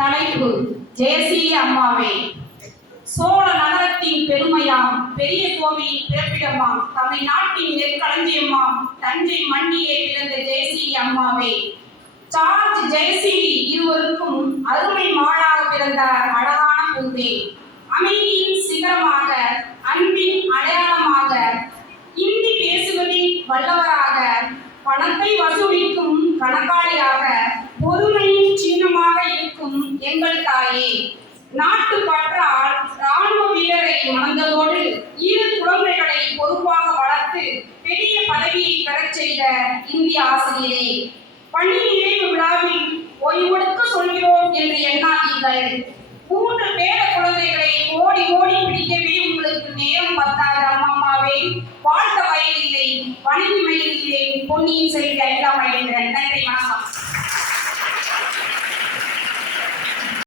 தலைப்பு ஜெயஸ்ரீ அம்மாவே. சோழ நகரத்தின் பெருமையாம், பெரிய கோவிலின் பிறப்பிடமாம், தமிழ்நாட்டின் நெற்களஞ்சியமாம், தஞ்சை மண்ணிலே பிறந்த ஜெயஸ்ரீ அம்மாவே. சார்ஜ் ஜெயஸ்ரீ இருவருக்கும் அருமை மாளாக பிறந்த அழகான பூவே. அமைதியின் சிகரமாக, அன்பின் அடையாளமாக, இந்தி பேசுவதில் வல்லவராக, பணத்தை வசூலிக்கும் கணக்காளியாக, பொறுமையின் சின்னமாக இருக்கும் எங்கள் தாயே. நாட்டு பற்றால் ராணுவ வீரரை மணந்ததோடு இரு குழந்தைகளை பொறுப்பாக வளர்த்து பெரிய பதவியை பெறச் செய்த இந்திய ஆசிரியரே, பணி நிறைவு விழாவில் ஓய்வெடுக்க சொல்கிறோம் என்று எண்ணாதீர்கள். 3 பேர குழந்தைகளை ஓடி ஓடி பிடிக்கவே உங்களுக்கு நேரம் பத்தாத அம்மாவே. வாழ்த்த வயதில்லை, வணங்கி மயிலில்லை, பொன்னியின் செல்வி 5ஆம் மகேந்திரன். நன்றி, வணக்கம்.